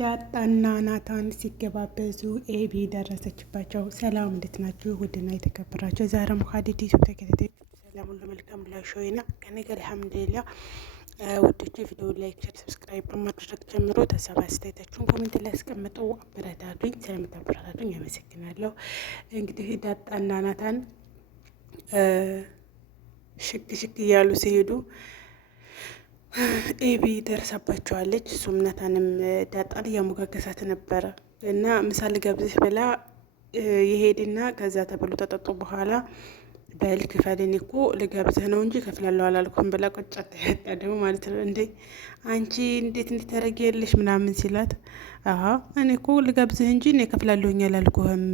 ዳጣና ናታን ሲገባበዙ ኤቢ ደረሰችባቸው። ሰላም እንዴት ናችሁ? ውድና የተከበራችሁ ዛሬ ሙካዲዲ ተከታታይ ሰላም ሁሉ መልካም ብላችሁና ከነገር አልሐምዱሊላህ ውዶቼ ቪዲዮ ላይክ፣ ሼር፣ ሰብስክራይብ በማድረግ ጀምሮ ተሰባ አስተያየታችሁን ኮሜንት ላይ አስቀምጡ። አበረታቱኝ። ስለምታበረታቱኝ አመሰግናለሁ። እንግዲህ ዳጣና ናታን ሽክ እያሉ ሲሄዱ ኤቢ ደርሳባቸዋለች። እሱም ናታንም ዳጣን እያሞጋገሳት ነበረ እና ምሳ ልጋብዝሽ ብላ የሄድና ከዛ ተብሎ ተጠጡ በኋላ በል ክፈልን እኮ ልጋብዝህ ነው እንጂ ከፍላለሁ አላልኩም ብላ ቆጫት ያጣ ደግሞ ማለት ነው። እንዴ አንቺ እንዴት እንድታረጊያለሽ ምናምን ሲላት፣ አሀ እኔ እኮ ልጋብዝህ እንጂ እኔ ከፍላለሁኝ አላልኩህም፣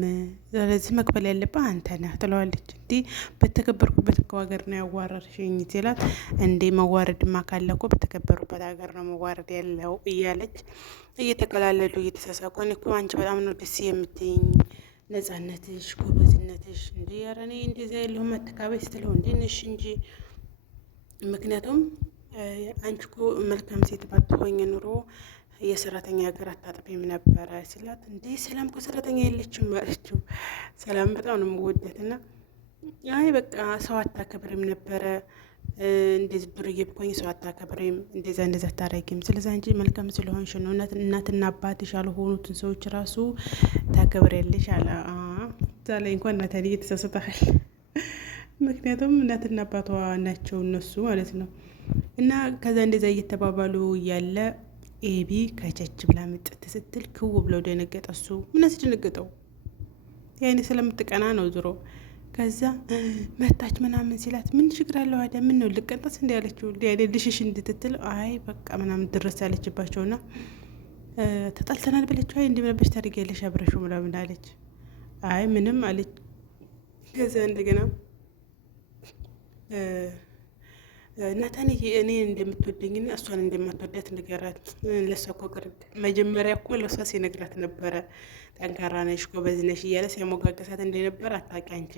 ስለዚህ መክፈል ያለብህ አንተ ነህ ትለዋለች። እንዲ በተከበርኩበት እኮ ሀገር ነው ያዋረርሽኝ ሲላት፣ እንዴ መዋረድማ ካለ እኮ በተከበሩበት ሀገር ነው መዋረድ ያለው እያለች እየተቀላለዱ እየተሳሳቁ፣ እኔ እኮ አንቺ በጣም ነው ደስ የምትይኝ ነጻነትሽ፣ ጎበዝነትሽ እንዴ ኧረ እኔ እንደዚያ ያለሁ መተካበይ ስትለው እንዴ ነሽ እንጂ ምክንያቱም አንቺ እኮ መልካም ሴት ባትሆኝ ኑሮ የሰራተኛ ሀገር አታጥቢም ነበረ ሲላት፣ እንዴ ሰላም እኮ ሰራተኛ የለችም አለችው። ሰላም በጣም ነው የምወደት እና አይ በቃ ሰው አታከብርም ነበረ እንደዚህ ዱርዬ ብኮኝ ሰው አታከብሪም፣ እንደዛ አታረጊም። ስለዛ እንጂ መልካም ስለሆንሽ ነው እናትና አባትሽ ያልሆኑትን ሰዎች ራሱ ታከብሪያለሽ አለ። እዛ ላይ እንኳን ናታን እየተሳሰታል። ምክንያቱም እናትና አባቷ ናቸው እነሱ ማለት ነው። እና ከዛ እንደዛ እየተባባሉ እያለ ኤቢ ከቸች ብላ ምጥት ስትል ክው ብለው ደነገጠ። እሱ ምን አስደነገጠው? ያኔ ስለምትቀና ነው ዞሮ። ከዛ መታች ምናምን ሲላት ምን ችግር አለው አደ ምን ነው ልቀንጠስ እንዲ ያለችው ልሽሽ እንድትትል አይ በቃ ምናምን ድረስ ያለችባቸውና ተጣልተናል ብለችው አይ እንዲመለበሽ ታደርጊያለሽ አብረሽው ምናምን አለች። አይ ምንም አለች። ከዛ እንደገና ናታን እኔ እንደምትወደኝና እሷን እንደማትወዳት ንገራት። ለሷ እኮ ቅርብ መጀመሪያ እኮ ለሷ ሲነግራት ነበረ ጠንካራ ነሽ ጎበዝ ነሽ እያለ ሲያሞጋገሳት እንደነበር አታውቂ አንቺ።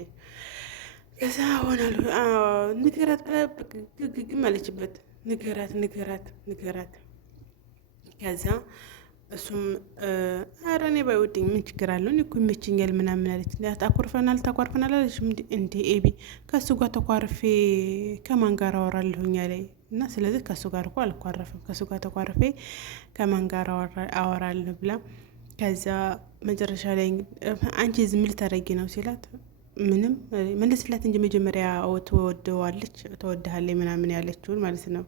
ከዛ ሆናሉ ንገራት ግግም አለችበት። ንገራት ከዛ እሱም ኧረ እኔ ባይወደኝ ምን ችግር አለው እኔ እኮ ይመችኛል ምናምን አለች። ታኮርፈናል አለች። እንዴ ኤቢ ከሱ ጋር ተኳርፌ ከማን ጋር አወራለሁኝ ላይ እና ስለዚህ ከሱ ጋር እኮ አልኳረፍም ከሱ ጋር ተኳርፌ ከማን ጋር አወራለሁ ብላ ከዛ መጨረሻ ላይ አንቺ ዝም ልታረጊ ነው ሲላት፣ ምንም መለስላት እንጂ መጀመሪያ ተወድሃለች ምናምን ያለችውን ማለት ነው።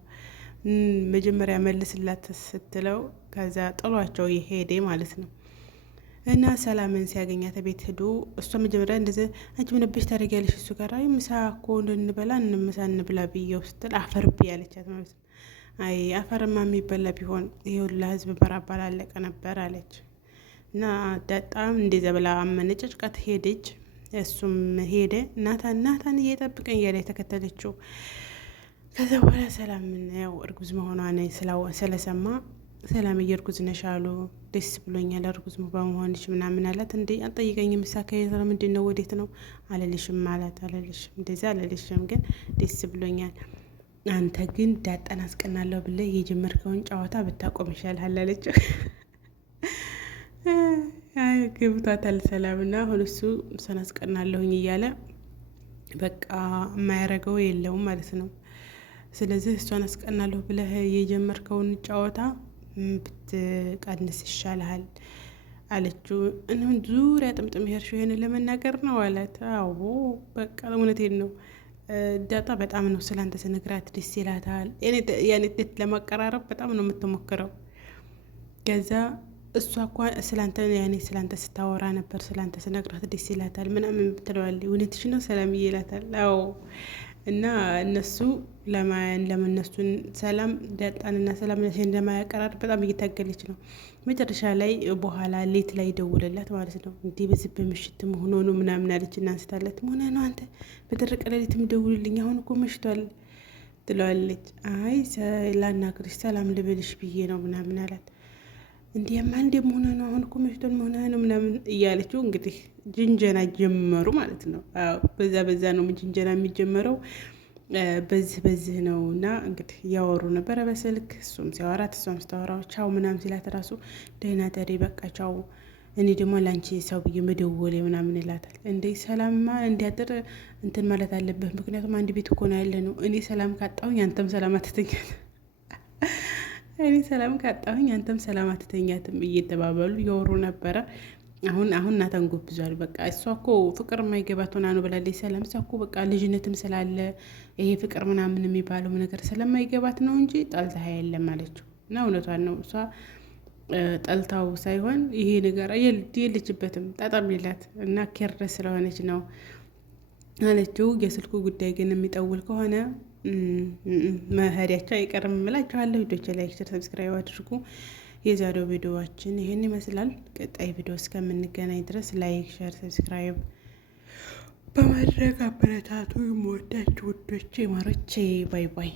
መጀመሪያ መልስላት ስትለው ከዛ ጥሏቸው የሄደ ማለት ነው። እና ሰላምን ሲያገኛት ቤት ሄዶ እሷ መጀመሪያ እንደዚህ አንቺ ምን ብለሽ ታደርጊያለሽ እሱ ጋር አይ ምሳ እኮ እንበላ ምሳ እንብላ ብዬው ስትል አፈር ብያለቻት ማለት ነው። አይ አፈርማ የሚበላ ቢሆን ይሄ ሁላ ህዝብ በራባል አለቀ ነበር አለች። እና ዳጣም እንደዛ ብላ አመነጨጭቃት ሄደች። እሱም ሄደ። ናታን እየጠብቀኝ እያለ የተከተለችው። ከዛ በኋላ ሰላም ያው እርጉዝ መሆኗን ስለሰማ ሰላም እርጉዝ ነሽ አሉ። ደስ ብሎኛል እርጉዝ በመሆንሽ ምናምን አላት። እንዴ አልጠይቀኝም ምሳከየ ምንድን ነው ወዴት ነው አለልሽም ማለት አለልሽም እንደዛ አለልሽም ግን ደስ ብሎኛል። አንተ ግን ዳጣን አስቀናለሁ ብለህ የጀመርከውን ጨዋታ ብታቆም ይሻልሃል አለችው። አይ ገብቷታል ሰላምና አሁን እሱ እሷን አስቀናለሁኝ እያለ በቃ የማያረገው የለውም ማለት ነው። ስለዚህ እሷን አስቀናለሁ ብለህ የጀመርከውን ጨዋታ ብትቀንስ ይሻልሃል አለችው። እነሆን ዙሪያ ጥምጥም ሄድሽው ይሄን ለመናገር ነው አላት። አዎ በቃ እውነቴን ነው። ዳጣ በጣም ነው ስላንተ ስነግራት ደስ ይላታል። ያኔ ለማቀራረብ በጣም ነው የምትሞክረው። ከዛ እሷ እኮ ስላንተ ስታወራ ነበር ስላንተ ስነግራት ደስ ይላታል ምናምን ብትለዋለች። እውነትሽ ነው ሰላም ይላታል። አዎ እና እነሱ ለምነሱን ሰላም ዳጣንና ሰላም እንደማያቀራር በጣም እየታገለች ነው። መጨረሻ ላይ በኋላ ሌት ላይ ደውለላት ማለት ነው። እንዲህ በዚህ በምሽት መሆኑ ነው ምናምን አለች እና አንስታለት መሆነ ነው አንተ በደረቀ ሌሊት የምደውልልኝ አሁን እኮ መሽቷል ትለዋለች። አይ ላናግርሽ ሰላም ልበልሽ ብዬ ነው ምናምን አላት። እንዲህማ እንደምሆነ ነው አሁን እኮ መሽቷል መሆነ ነው ምናምን እያለችው እንግዲህ ጅንጀና ጀመሩ ማለት ነው። በዛ ነው ጅንጀና የሚጀመረው። በዚህ ነው እና እንግዲህ እያወሩ ነበረ በስልክ እሱም ሲያወራት እሷም ስታወራው ቻው ምናምን ሲላት ራሱ ደህና ደሪ በቃ ቻው እኔ ደግሞ ለአንቺ ሰው ብዬ መደወሌ ምናምን ይላታል። እንዴ ሰላምማ እንዲያጥር እንትን ማለት አለበት። ምክንያቱም አንድ ቤት እኮ ነው ያለ ነው። እኔ ሰላም ካጣሁኝ አንተም ሰላም አትተኛት፣ እኔ ሰላም ካጣሁኝ አንተም ሰላም አትተኛትም እየተባባሉ እያወሩ ነበረ። አሁን ናታን ጎብዟል። በቃ እሷ እኮ ፍቅር የማይገባት ሆና ነው ብላለች ሰላም። እሷ እኮ በቃ ልጅነትም ስላለ ይሄ ፍቅር ምናምን የሚባለው ነገር ስለማይገባት ነው እንጂ ጠልታ የለም አለችው። እና እውነቷን ነው እሷ ጠልታው ሳይሆን ይሄ ነገር የለችበትም ጠጠም ይላት እና ኬርደስ ስለሆነች ነው አለችው። የስልኩ ጉዳይ ግን የሚጠውል ከሆነ መሄዳቸው አይቀርም እላችኋለሁ። ቪዲዮች ላይክ፣ ሰብስክራይብ አድርጉ። የዛሬው ቪዲዮዋችን ይህን ይመስላል። ቀጣይ ቪዲዮ እስከምንገናኝ ድረስ ላይክ፣ ሸር፣ ሰብስክራይብ በማድረግ አበረታቱ። የምወዳችሁ ውዶቼ ማሮቼ፣ ባይ ባይ።